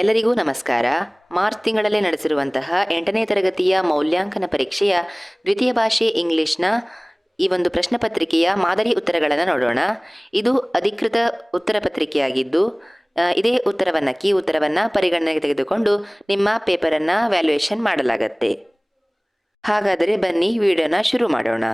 ಎಲ್ಲರಿಗೂ ನಮಸ್ಕಾರ. ಮಾರ್ಚ್ ತಿಂಗಳಲ್ಲೇ ನಡೆಸಿರುವಂತಹ ಎಂಟನೇ ತರಗತಿಯ ಮೌಲ್ಯಾಂಕನ ಪರೀಕ್ಷೆಯ ದ್ವಿತೀಯ ಭಾಷೆ ಇಂಗ್ಲಿಷ್ನ ಈ ಒಂದು ಪ್ರಶ್ನೆ ಪತ್ರಿಕೆಯ ಮಾದರಿ ಉತ್ತರಗಳನ್ನು ನೋಡೋಣ. ಇದು ಅಧಿಕೃತ ಉತ್ತರ ಪತ್ರಿಕೆಯಾಗಿದ್ದು ಇದೇ ಉತ್ತರವನ್ನು, ಕೀ ಉತ್ತರವನ್ನು ಪರಿಗಣನೆಗೆ ತೆಗೆದುಕೊಂಡು ನಿಮ್ಮ ಪೇಪರನ್ನು ವ್ಯಾಲ್ಯೂಯೇಷನ್ ಮಾಡಲಾಗತ್ತೆ. ಹಾಗಾದರೆ ಬನ್ನಿ, ವಿಡಿಯೋನ ಶುರು ಮಾಡೋಣ.